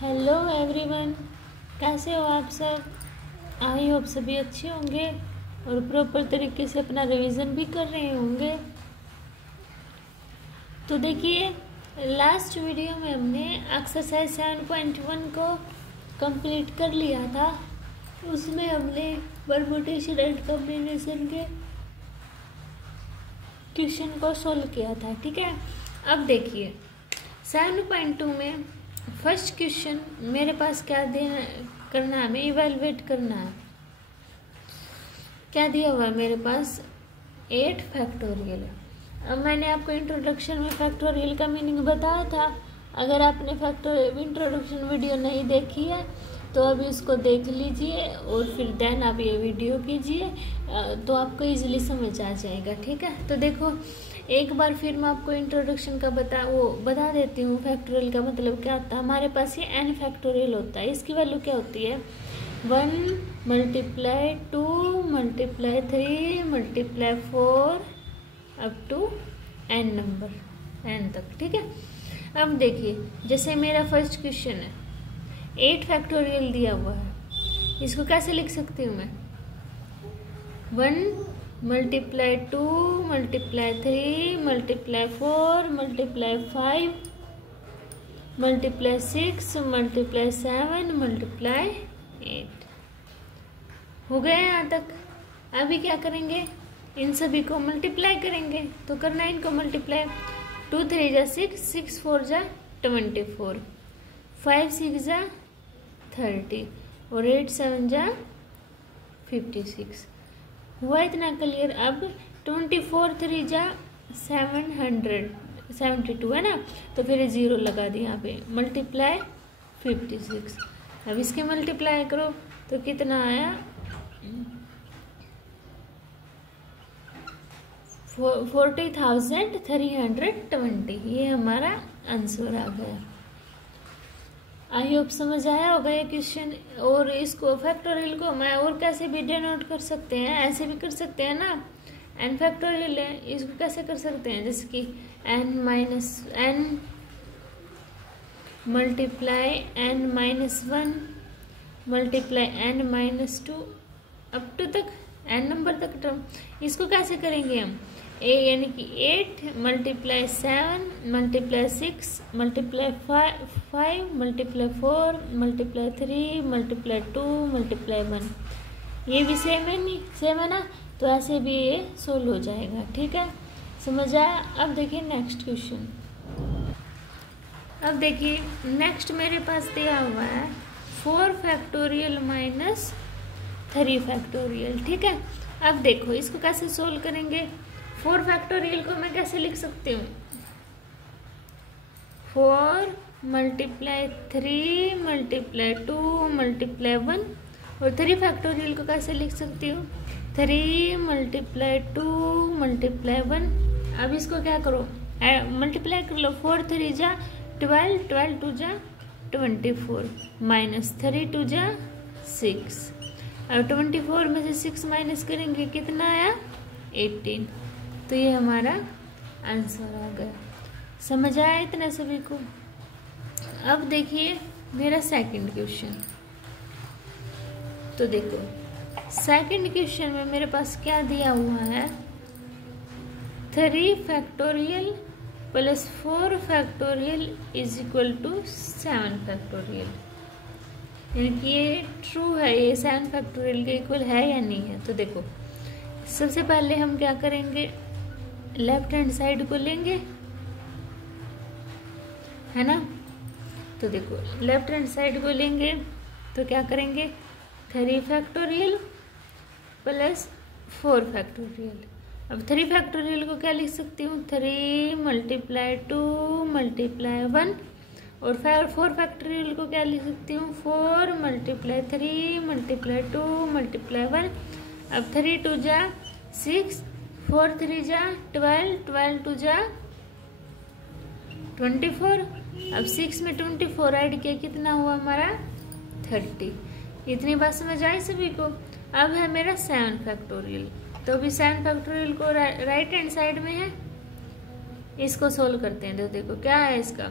Hello everyone, कैसे हो आप सब। आई होप सभी अच्छे होंगे और प्रॉपर तरीके से अपना रिवीजन भी कर रहे होंगे। तो देखिए, लास्ट वीडियो में हमने एक्सरसाइज 7.1 को कंप्लीट कर लिया था। उसमें हमने परमुटेशन एंड कॉम्बिनेशन के क्वेश्चन को सॉल्व किया था, ठीक है। अब देखिए 7.2 में फर्स्ट क्वेश्चन मेरे पास क्या करना है, हमें इवेलुएट करना है। क्या दिया हुआ है मेरे पास, 8 फैक्टोरियल। अब मैंने आपको इंट्रोडक्शन में फैक्टोरियल का मीनिंग बताया था। अगर आपने इंट्रोडक्शन वीडियो नहीं देखी है तो अभी इसको देख लीजिए और फिर देन आप ये वीडियो कीजिए, तो आपको इजीली समझ आ जाएगा, ठीक है। तो देखो एक बार फिर मैं आपको इंट्रोडक्शन का बता देती हूँ। फैक्टोरियल का मतलब क्या होता है। हमारे पास ये n फैक्टोरियल होता है। इसकी वैल्यू क्या होती है, 1 × 2 × 3 × 4 up to n number, n तक, ठीक है। अब देखिए जैसे मेरा फर्स्ट क्वेश्चन है, 8 फैक्टोरियल दिया हुआ है। इसको कैसे लिख सकती हूँ मैं, 1 × 2 × 3 × 4 × 5 × 6 × 7 × 8 हो गया यहाँ तक। अभी क्या करेंगे, इन सभी को मल्टीप्लाई करेंगे। तो करना है इनको मल्टीप्लाई, 2 × 3 = 6, 6 × 4 = 24, 5 × 6 = 30 और 8 × 7 = 56। हुआ इतना क्लियर। अब 24 × 3 = 772 है ना, तो फिर 0 लगा दी यहाँ पे, मल्टीप्लाई 56। अब इसके मल्टीप्लाई करो तो कितना आया, 40,320। ये हमारा आंसर आ गया। आई होप समझ आया होगा ये क्वेश्चन। और इसको फैक्टोरियल को मैं और कैसे भी डिनोट कर सकते हैं, ऐसे भी कर सकते हैं ना। n फैक्टोरियल है, इसको कैसे कर सकते हैं, जैसे कि n - n × n - 1 × n - 2 up to तक n नंबर तक टर्म। इसको कैसे करेंगे हम, यानी कि 8 × 7 × 6 × 5 × 4 × 3 × 2 × 1। ये भी सेम है, नहीं सेम है ना, तो ऐसे भी ये सोल्व हो जाएगा, ठीक है। समझ आया। अब देखिए नेक्स्ट क्वेश्चन। अब देखिए नेक्स्ट मेरे पास दिया हुआ है 4 फैक्टोरियल - 3 फैक्टोरियल, ठीक है। अब देखो इसको कैसे सोल्व करेंगे। 4 फैक्टोरियल को मैं कैसे लिख सकती हूँ, 4 × 3 × 2 × 1। और 3 फैक्टोरियल को कैसे लिख सकती हूँ, 3 × 2 × 1। अब इसको क्या करो, मल्टीप्लाई कर लो। 4 × 3 = 12, 12 × 2 = 24, -3 × 2 = 6। अब 24 में से 6 माइनस करेंगे, कितना आया, 18। तो ये हमारा आंसर आ गया। समझ आया इतना सभी को। अब देखिए मेरा सेकंड क्वेश्चन। तो देखो सेकंड क्वेश्चन में मेरे पास क्या दिया हुआ है, 3 फैक्टोरियल + 4 फैक्टोरियल = 7 फैक्टोरियल। यानी कि ये ट्रू है, ये 7 फैक्टोरियल के इक्वल है या नहीं है। तो देखो सबसे पहले हम क्या करेंगे, लेफ्ट हैंड साइड को लेंगे, है ना। तो देखो लेफ्ट हैंड साइड को लेंगे तो क्या करेंगे, 3 फैक्टोरियल + 4 फैक्टोरियल। अब 3 फैक्टोरियल को क्या लिख सकती हूँ, 3 × 2 × 1। और 4 फैक्टोरियल को क्या लिख सकती हूँ, 4 × 3 × 2 × 1। अब 3 × 2 = 6, 4 × 3 = 12, 12 × 2 = 24। अब 6 में 24 ऐड किया, कितना हुआ हमारा, 30। इतनी बात समझ आई सभी को। अब है मेरा 7 फैक्टोरियल। तो अभी 7 फैक्टोरियल को राइट हैंड साइड में है, इसको सोल्व करते हैं। तो देखो क्या है इसका,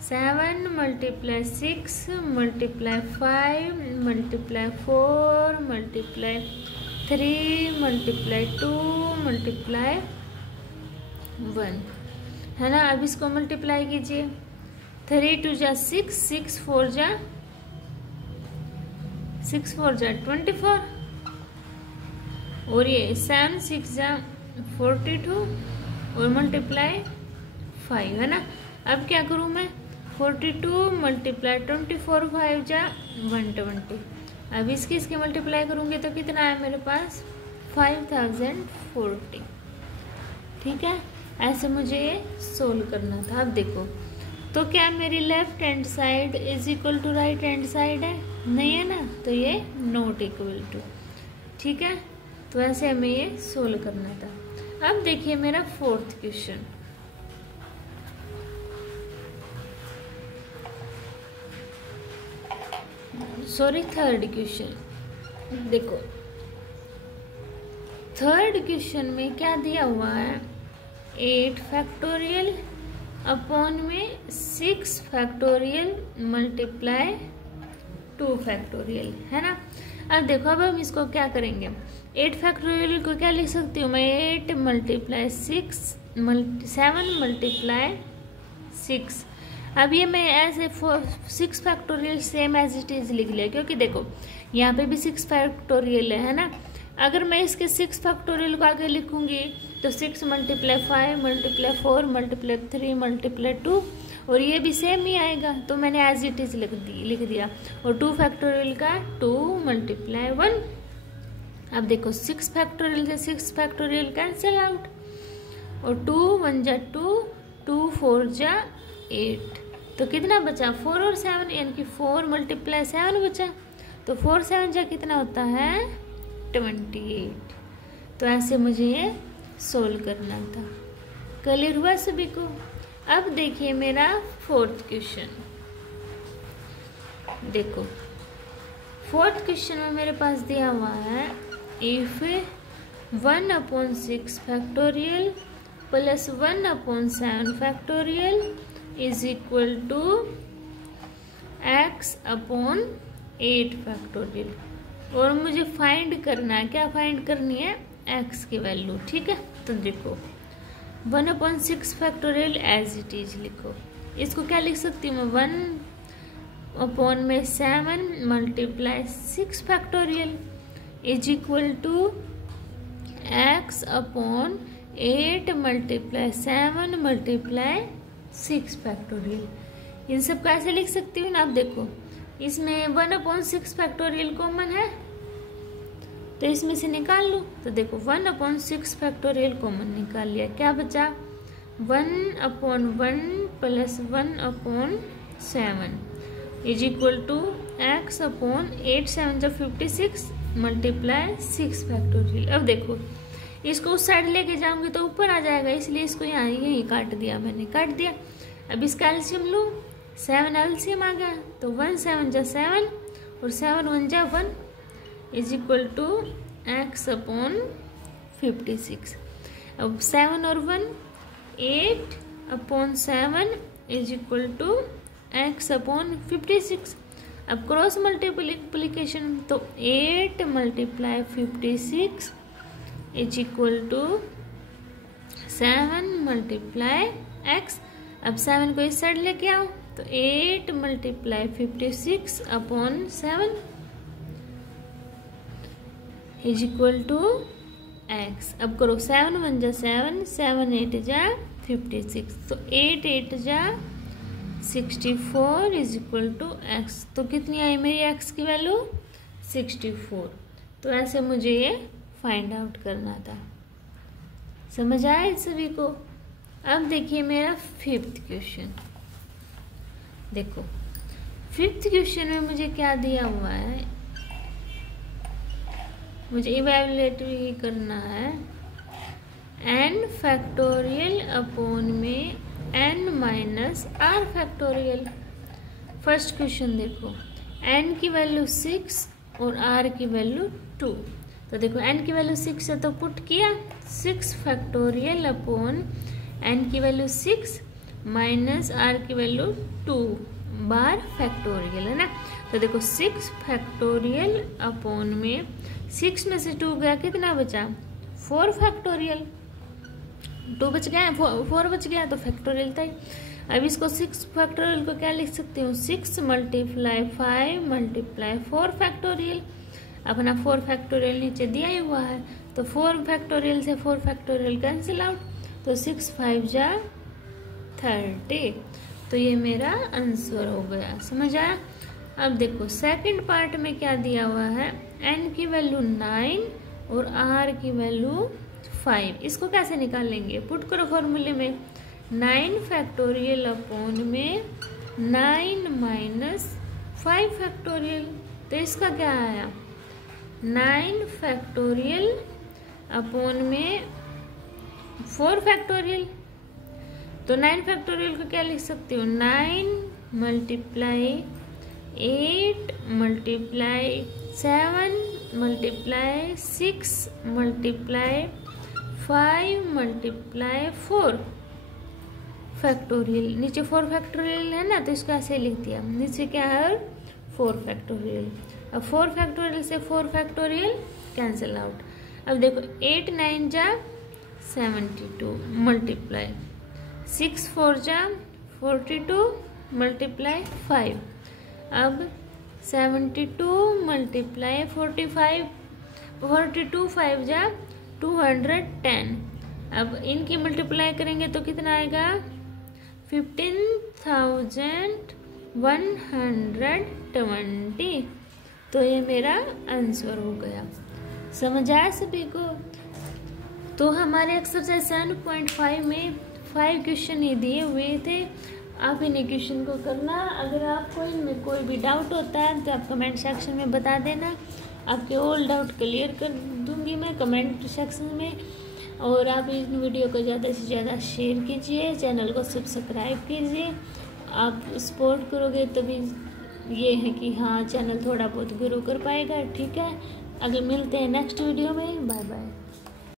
7 multiply 6 multiply 5 multiply 4 multiply 3 multiply 2 multiply 1 है ना। अब इसको मल्टीप्लाई कीजिए। 3 2 जा 6, 6 4 जा 24 और ये 7 6 जा 42 और मल्टीप्लाई 5 है ना। अब क्या करूँ मैं, 42 मल्टीप्लाई 24 5 जा 120। अब इसकी मल्टीप्लाई करूँगी तो कितना है मेरे पास 5040। ठीक है, ऐसे मुझे ये सोल्व करना था। अब देखो तो क्या मेरी left hand side is equal to right hand side है, नहीं है ना, तो ये नॉट इक्वल टू। ठीक है, तो ऐसे हमें ये सोल्व करना था। अब देखिए मेरा fourth question, sorry third question. देखो थर्ड क्वेश्चन में क्या दिया हुआ है, 8 फैक्टोरियल अपॉन में 6 फैक्टोरियल मल्टीप्लाई 2 फैक्टोरियल है ना। अब देखो अब हम इसको क्या करेंगे, 8 फैक्टोरियल को क्या लिख सकती हूँ मैं, 8 मल्टीप्लाई 7 मल्टीप्लाई 6। अब ये मैं ऐसे 6 factorial same as it is लिख लिया, क्योंकि देखो यहाँ पे भी 6 फैक्टोरियल है ना। अगर मैं इसके 6 फैक्टोरियल को आगे लिखूंगी तो 6 मल्टीप्लाई 5 मल्टीप्लाई 4 मल्टीप्लाई 3 मल्टीप्लाई 2 और ये भी सेम ही आएगा, तो मैंने एज इट इज लिख दिया। और 2 फैक्टोरियल का 2 मल्टीप्लाई 1। अब देखो 6 फैक्टोरियल से 6 फैक्टोरियल कैंसिल आउट और 2 1 जा 2, 2 4 जा 8, तो कितना बचा 4 और 7, यानी कि 4 मल्टीप्लाई 7 बचा। तो 4 7 जा कितना होता है 28। तो ऐसे मुझे ये सोल्व करना था। क्लियर हुआ सभी को। अब देखिए मेरा फोर्थ क्वेश्चन। देखो फोर्थ क्वेश्चन में मेरे पास दिया हुआ है, if 1/6 factorial plus 1/7 factorial is equal to x/8 factorial. और मुझे फाइंड करना है, क्या फाइंड करनी है, x की वैल्यू। ठीक है, तो देखो 1/6 फैक्टोरियल एज इट इज लिखो। इसको क्या लिख सकती हूँ मैं, 1/7 multiply 6 factorial is equal to x/8 multiply 7 multiply 6 factorial. इन सब का ऐसे लिख सकती हूँ ना। आप देखो इसमें 1/6 फैक्टोरियल कॉमन है, तो इसमें से निकाल लो। तो देखो 1/6 फैक्टोरियल कॉमन निकाल लिया, क्या बचा 1/1 plus 1/7 is equal to x/8 7 जा 56 मल्टीप्लाई 6 फैक्टोरियल। अब देखो इसको उस साइड लेके जाऊंगी तो ऊपर आ जाएगा, इसलिए इसको यहाँ यही काट दिया, मैंने काट दिया। अब इसका एलसीएम लो, 7 एलसीएम आ गया, तो 1 7 जा 7 और 7 1 जा 1 इज इक्वल टू x/56। अब 7 और 1 8/7 इज इक्वल टू x/56। अब क्रॉस मल्टीप्लिकेशन, तो 8 multiply 56 is equal to 7 multiply x। अब 7 को इस साइड लेके आओ, तो 8 multiply 56/7 is equal to x। अब करो 7 1 जा 7, 7 8 जा 56, तो 8 8 जा 64 इज इक्वल टू x। तो कितनी आई मेरी x की वैल्यू 64। तो ऐसे मुझे ये फाइंड आउट करना था। समझ आया सभी को। अब देखिए मेरा फिफ्थ क्वेश्चन। देखो फिफ्थ क्वेश्चन में मुझे क्या दिया हुआ है, मुझे इवैल्यूएट ही करना है n फैक्टोरियल अपॉन में n minus r factorial. First question देखो n की वैल्यू 6 और r की वैल्यू 2। तो देखो n की वैल्यू 6 है तो पुट किया 6 फैक्टोरियल अपॉन n की वैल्यू 6 माइनस आर की वैल्यू 2 बार फैक्टोरियल, है ना। तो देखो 6 फैक्टोरियल अपॉन में 6 में से 2 गया, कितना बचा 4 फैक्टोरियल, 2 बच गया, 4 बच गया तो फैक्टोरियल था ही। अब इसको 6 फैक्टोरियल को क्या लिख सकती हूँ, 6 मल्टीप्लाई 5 मल्टीप्लाई 4 फैक्टोरियल। अपना 4 फैक्टोरियल नीचे दिया ही हुआ है, तो 4 फैक्टोरियल से 4 फैक्टोरियल कैंसिल आउट, तो 6 5 जा 30। तो ये मेरा आंसर हो गया, समझ आया। अब देखो सेकंड पार्ट में क्या दिया हुआ है, n की वैल्यू 9 और r की वैल्यू 5। इसको कैसे निकालेंगे, पुट करो फॉर्मूले में, 9 फैक्टोरियल अपॉन में 9 माइनस 5 फैक्टोरियल। तो इसका क्या आया 9 फैक्टोरियल अपॉन में 4 फैक्टोरियल। तो 9 फैक्टोरियल को क्या लिख सकती हूँ, 9 multiply 8 multiply 7 multiply 6 multiply 5 multiply 4 factorial. नीचे 4 फैक्टोरियल है ना, तो इसको ऐसे लिख दिया, नीचे क्या है 4 फैक्टोरियल। अब 4 फैक्टोरियल से 4 फैक्टोरियल कैंसिल आउट। अब देखो 8 9 जा 72 मल्टीप्लाई 6 4 जा 42 मल्टीप्लाई 5। अब 72 मल्टीप्लाई 45, 42 5 जा 210। अब इनकी मल्टीप्लाई करेंगे तो कितना आएगा 15,120। तो ये मेरा आंसर हो गया, समझ आया सभी को। तो हमारे एक्सरसाइज 7.5 में 5 क्वेश्चन ये दिए हुए थे, आप इन्हें क्वेश्चन को करना। अगर आपको इनमें कोई भी डाउट होता है तो आप कमेंट सेक्शन में बता देना, आपके ऑल डाउट क्लियर कर दूंगी मैं कमेंट सेक्शन में। और आप इस वीडियो को ज़्यादा से ज़्यादा शेयर कीजिए, चैनल को सब्सक्राइब कीजिए। आप सपोर्ट करोगे तभी ये है कि हाँ चैनल थोड़ा बहुत ग्रो कर पाएगा, ठीक है। अगर मिलते हैं नेक्स्ट वीडियो में, बाय बाय।